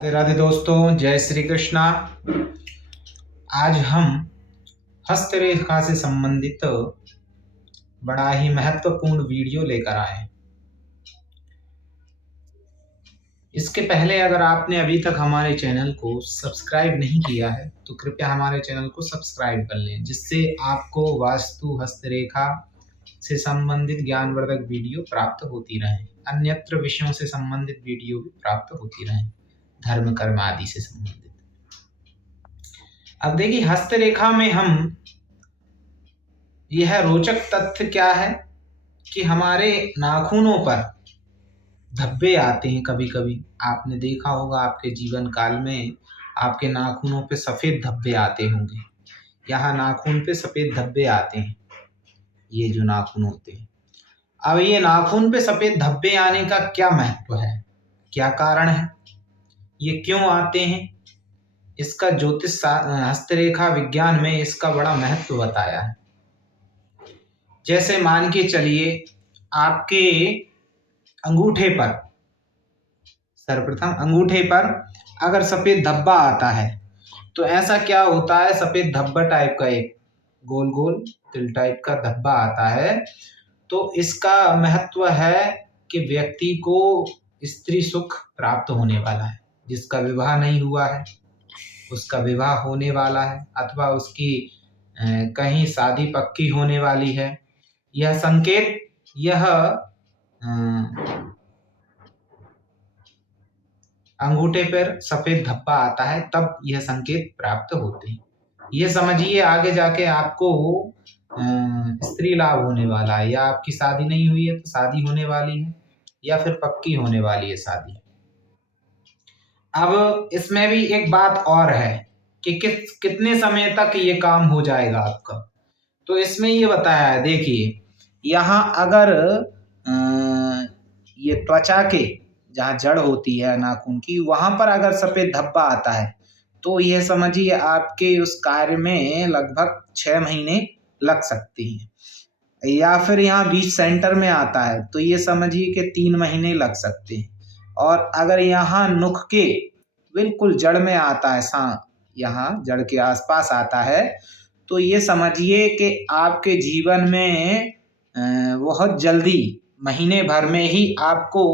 राधे राधे दोस्तों, जय श्री कृष्णा। आज हम हस्तरेखा से संबंधित बड़ा ही महत्वपूर्ण वीडियो लेकर आए हैं। इसके पहले अगर आपने अभी तक हमारे चैनल को सब्सक्राइब नहीं किया है तो कृपया हमारे चैनल को सब्सक्राइब कर लें, जिससे आपको वास्तु हस्तरेखा से संबंधित ज्ञानवर्धक वीडियो प्राप्त होती रहें, अन्यत्र विषयों से संबंधित वीडियो भी प्राप्त होती रहें, धर्म कर्म आदि से संबंधित। अब देखिए, हस्तरेखा में हम यह रोचक तथ्य क्या है कि हमारे नाखूनों पर धब्बे आते हैं। कभी कभी आपने देखा होगा, आपके जीवन काल में आपके नाखूनों पे सफ़ेद धब्बे आते होंगे। यहाँ नाखून पे सफ़ेद धब्बे आते हैं, ये जो नाखून होते हैं। अब ये नाखून पे सफ़ेद धब्बे आने का क्या महत्व है, क्या कारण है, ये क्यों आते हैं? इसका ज्योतिष हस्तरेखा विज्ञान में इसका बड़ा महत्व बताया है। जैसे मान के चलिए, आपके अंगूठे पर, सर्वप्रथम अंगूठे पर अगर सफ़ेद धब्बा आता है तो ऐसा क्या होता है, सफ़ेद धब्बा टाइप का एक गोल गोल तिल टाइप का धब्बा आता है, तो इसका महत्व है कि व्यक्ति को स्त्री सुख प्राप्त होने वाला है। जिसका विवाह नहीं हुआ है उसका विवाह होने वाला है, अथवा उसकी कहीं शादी पक्की होने वाली है। यह संकेत, यह अंगूठे पर सफ़ेद धब्बा आता है, तब यह संकेत प्राप्त होते हैं। ये समझिए, आगे जाके आपको स्त्री लाभ होने वाला है, या आपकी शादी नहीं हुई है तो शादी होने वाली है, या फिर पक्की होने वाली है शादी। अब इसमें भी एक बात और है कि कितने समय तक ये काम हो जाएगा आपका। तो इसमें ये बताया है, देखिए यहाँ अगर ये त्वचा के जहाँ जड़ होती है नाखून की, वहां पर अगर सफ़ेद धब्बा आता है तो यह समझिए आपके उस कार्य में लगभग 6 महीने लग सकते हैं। या फिर यहाँ बीच सेंटर में आता है तो ये समझिए कि 3 महीने लग सकते हैं। और अगर यहाँ नुख के बिल्कुल जड़ में आता है, यहाँ जड़ के आसपास आता है, तो ये समझिए कि आपके जीवन में बहुत जल्दी, महीने भर में ही आपको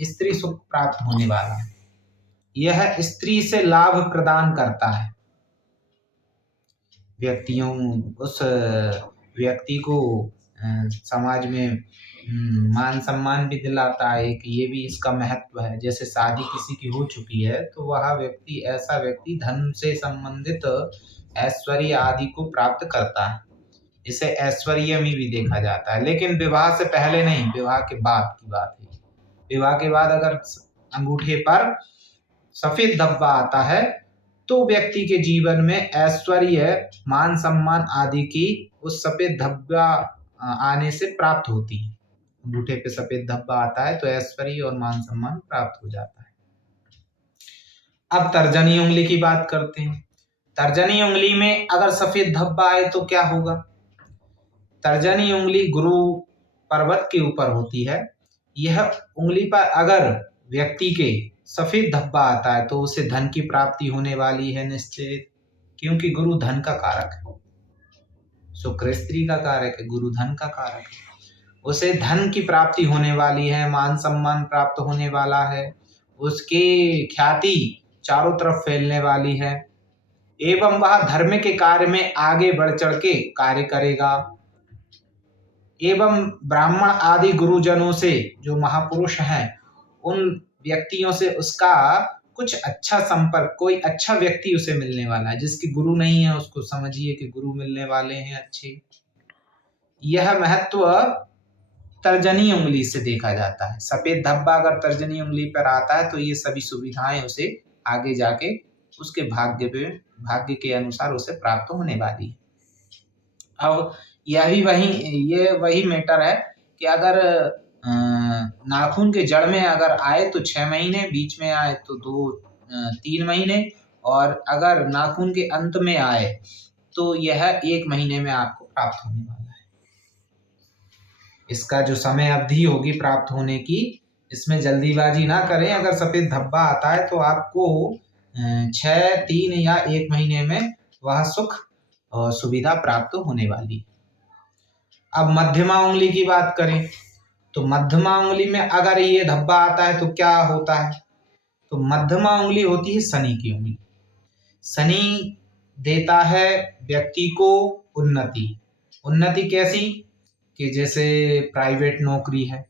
स्त्री सुख प्राप्त होने वाला है। यह स्त्री से लाभ प्रदान करता है, उस व्यक्ति को समाज में मान सम्मान भी दिलाता है कि ये भी इसका महत्व है। जैसे शादी किसी की हो चुकी है तो वह व्यक्ति, ऐसा व्यक्ति धन से संबंधित ऐश्वर्य आदि को प्राप्त करता है। इसे ऐश्वर्य में भी देखा जाता है, लेकिन विवाह से पहले नहीं, विवाह के बाद की बात है। विवाह के बाद अगर अंगूठे पर सफ़ेद धब्बा आता है तो व्यक्ति के जीवन में ऐश्वर्य, मान सम्मान आदि की उस सफ़ेद धब्बा आने से प्राप्त होती है। अंगूठे पे सफ़ेद धब्बा आता है तो ऐश्वर्य और मान सम्मान प्राप्त हो जाता है। अब तर्जनी उंगली की बात करते हैं। तर्जनी उंगली में अगर सफ़ेद धब्बा आए तो क्या होगा? तर्जनी उंगली गुरु पर्वत के ऊपर होती है। यह उंगली पर अगर व्यक्ति के सफ़ेद धब्बा आता है तो उसे धन की प्राप्ति होने वाली है निश्चित, क्योंकि गुरु धन का कारक है, शुक्र स्त्री का कारक है, गुरु धन का कारक है। उसे धन की प्राप्ति होने वाली है, मान सम्मान प्राप्त होने वाला है, उसकी ख्याति चारों तरफ फैलने वाली है, एवं वह धर्म के कार्य में आगे बढ़ चढ़ के कार्य करेगा, एवं ब्राह्मण आदि गुरुजनों से, जो महापुरुष हैं, उन व्यक्तियों से उसका कुछ अच्छा संपर्क, कोई अच्छा व्यक्ति उसे मिलने वाला है। जिसकी गुरु नहीं है उसको समझिए कि गुरु मिलने वाले हैं अच्छे। यह महत्व तर्जनी उंगली से देखा जाता है। सफ़ेद धब्बा अगर तर्जनी उंगली पर आता है तो ये सभी सुविधाएं उसे आगे जाके उसके भाग्य के अनुसार उसे प्राप्त होने वाली है। अब ये वही मैटर है कि अगर नाखून के जड़ में अगर आए तो 6 महीने, बीच में आए तो 3 महीने, और अगर नाखून के अंत में आए तो यह 1 महीने में आपको प्राप्त होने वाला है। इसका जो समय अवधि होगी प्राप्त होने की, इसमें जल्दीबाजी ना करें। अगर सफ़ेद धब्बा आता है तो आपको 6, 3 या 1 महीने में वह सुख और सुविधा प्राप्त होने वाली। अब मध्यमा उंगली की बात करें तो मध्यमा उंगली में अगर ये धब्बा आता है तो क्या होता है? तो मध्यमा उंगली होती है शनि की उंगली। शनि देता है व्यक्ति को उन्नति। उन्नति कैसी? कि जैसे प्राइवेट नौकरी है,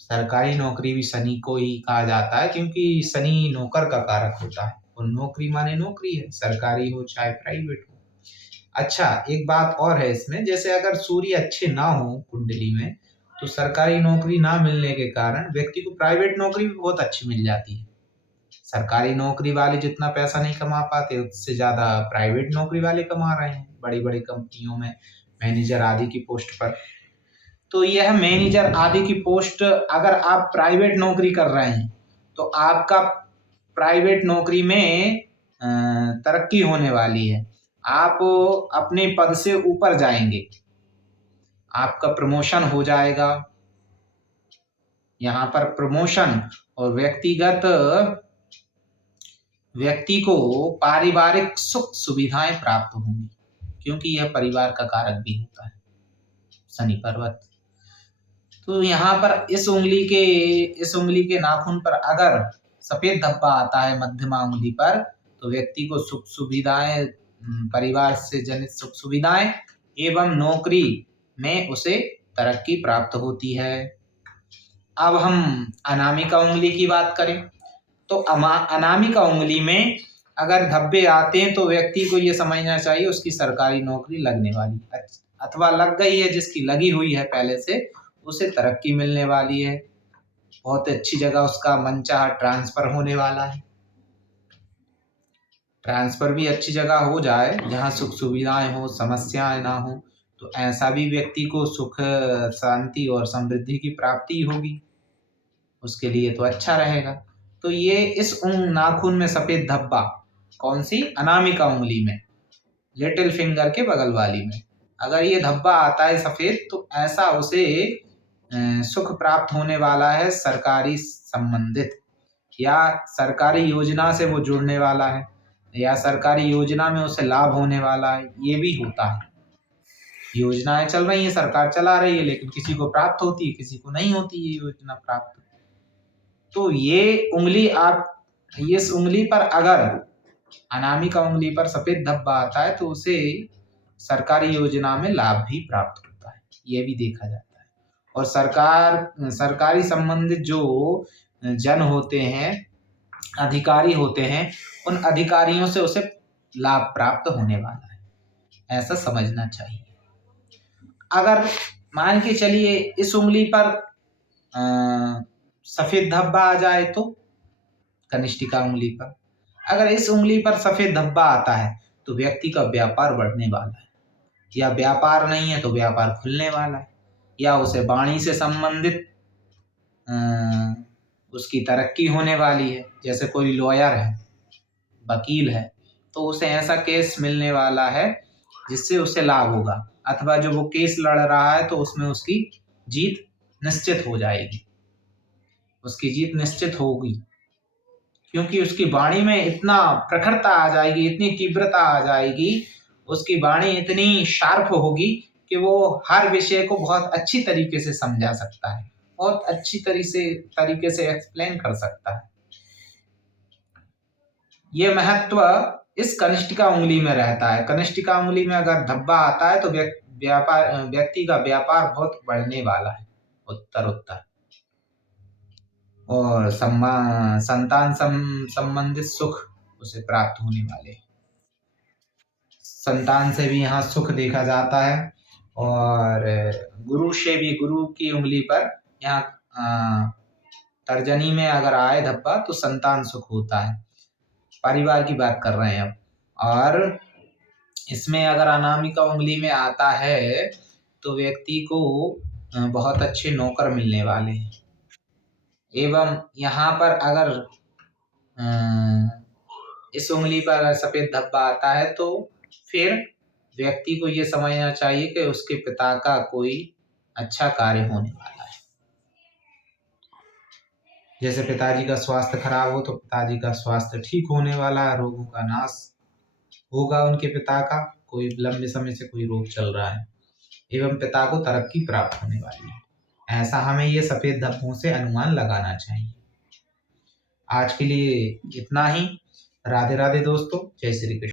सरकारी नौकरी भी शनि को ही कहा जाता है क्योंकि शनि नौकर का कारक होता है और नौकरी माने नौकरी है, सरकारी हो चाहे प्राइवेट हो। अच्छा, एक बात और है इसमें, जैसे अगर सूर्य अच्छे ना हो कुंडली में तो सरकारी नौकरी ना मिलने के कारण व्यक्ति को प्राइवेट नौकरी भी बहुत अच्छी मिल जाती है। सरकारी नौकरी वाले जितना पैसा नहीं कमा पाते उससे ज़्यादा प्राइवेट नौकरी वाले कमा रहे हैं बड़ी बड़ी कंपनियों में मैनेजर आदि की पोस्ट पर। तो यह मैनेजर आदि की पोस्ट अगर आप प्राइवेट नौकरी कर रहे हैं तो आपका प्राइवेट नौकरी में तरक्की होने वाली है। आप अपने पद से ऊपर जाएंगे, आपका प्रमोशन हो जाएगा। यहाँ पर प्रमोशन और व्यक्ति को पारिवारिक सुख सुविधाएं प्राप्त होंगी क्योंकि यह परिवार का कारक भी होता है शनि पर्वत। तो यहाँ पर इस उंगली के नाखून पर अगर सफेद धब्बा आता है मध्यमा उंगली पर तो व्यक्ति को सुख सुविधाएं, परिवार से जनित सुख सुविधाएं एवं नौकरी में उसे तरक्की प्राप्त होती है। अब हम अनामिका उंगली की बात करें तो अनामिका उंगली में अगर धब्बे आते हैं तो व्यक्ति को ये समझना चाहिए उसकी सरकारी नौकरी लगने वाली अथवा लग गई है, जिसकी लगी हुई है पहले से उसे तरक्की मिलने वाली है, बहुत अच्छी जगह उसका मनचाहा ट्रांसफर होने वाला है। ट्रांसफर भी अच्छी जगह हो जाए जहाँ सुख सुविधाएं हो, समस्याएं ना हो, तो ऐसा भी व्यक्ति को सुख शांति और समृद्धि की प्राप्ति होगी, उसके लिए तो अच्छा रहेगा। तो ये इस नाखून में सफेद धब्बा कौन सी? अनामिका उंगली में, लिटिल फिंगर के बगल वाली में अगर ये धब्बा आता है सफेद तो ऐसा उसे सुख प्राप्त होने वाला है, सरकारी संबंधित या सरकारी योजना से वो जुड़ने वाला है या सरकारी योजना में उसे लाभ होने वाला है, ये भी होता है। योजनाएं चल रही हैं, सरकार चला रही है, लेकिन किसी को प्राप्त होती है किसी को नहीं होती ये योजना प्राप्त। तो ये उंगली इस उंगली पर अगर अनामिका उंगली पर सफेद धब्बा आता है तो उसे सरकारी योजना में लाभ भी प्राप्त होता है, ये भी देखा जाता है। और सरकारी संबंधित जो जन होते हैं, अधिकारी होते हैं, उन अधिकारियों से उसे लाभ प्राप्त होने वाला है, ऐसा समझना चाहिए। अगर मान के चलिए इस उंगली पर सफेद धब्बा आ जाए तो कनिष्ठिका उंगली पर अगर इस उंगली पर सफेद धब्बा आता है तो व्यक्ति का व्यापार बढ़ने वाला है, या व्यापार नहीं है तो व्यापार खुलने वाला है, या उसे वाणी से संबंधित उसकी तरक्की होने वाली है। जैसे कोई लॉयर है, वकील है, तो उसे ऐसा केस मिलने वाला है जिससे उसे लाभ होगा, अथवा जो वो केस लड़ रहा है तो उसमें उसकी जीत निश्चित हो जाएगी, उसकी जीत निश्चित होगी क्योंकि उसकी वाणी में इतना प्रखरता आ जाएगी, इतनी तीव्रता आ जाएगी, उसकी वाणी इतनी शार्प होगी कि वो हर विषय को बहुत अच्छी तरीके से समझा सकता है, बहुत अच्छी तरीके से एक्सप्लेन कर सकता है। ये महत्व इस कनिष्ठिका उंगली में रहता है। कनिष्ठिका उंगली में अगर धब्बा आता है तो व्यक्ति का व्यापार बहुत बढ़ने वाला है उत्तर और संतान संबंधित सुख उसे प्राप्त होने वाले, संतान से भी यहाँ सुख देखा जाता है। और गुरु से भी, गुरु की उंगली पर यहाँ तर्जनी में अगर आए धब्बा तो संतान सुख होता है, परिवार की बात कर रहे हैं अब। और इसमें अगर अनामिका उंगली में आता है तो व्यक्ति को बहुत अच्छे नौकर मिलने वाले हैं। एवं यहाँ पर अगर इस उंगली पर अगर सफेद धब्बा आता है तो फिर व्यक्ति को ये समझना चाहिए कि उसके पिता का कोई अच्छा कार्य होने वाला है। जैसे पिताजी का स्वास्थ्य खराब हो तो पिताजी का स्वास्थ्य ठीक होने वाला है, रोगों का नाश होगा उनके पिता का, कोई लंबे समय से कोई रोग चल रहा है, एवं पिता को तरक्की प्राप्त होने वाली है। ऐसा हमें ये सफेद धब्बों से अनुमान लगाना चाहिए। आज के लिए इतना ही। राधे राधे दोस्तों, जय श्री कृष्ण।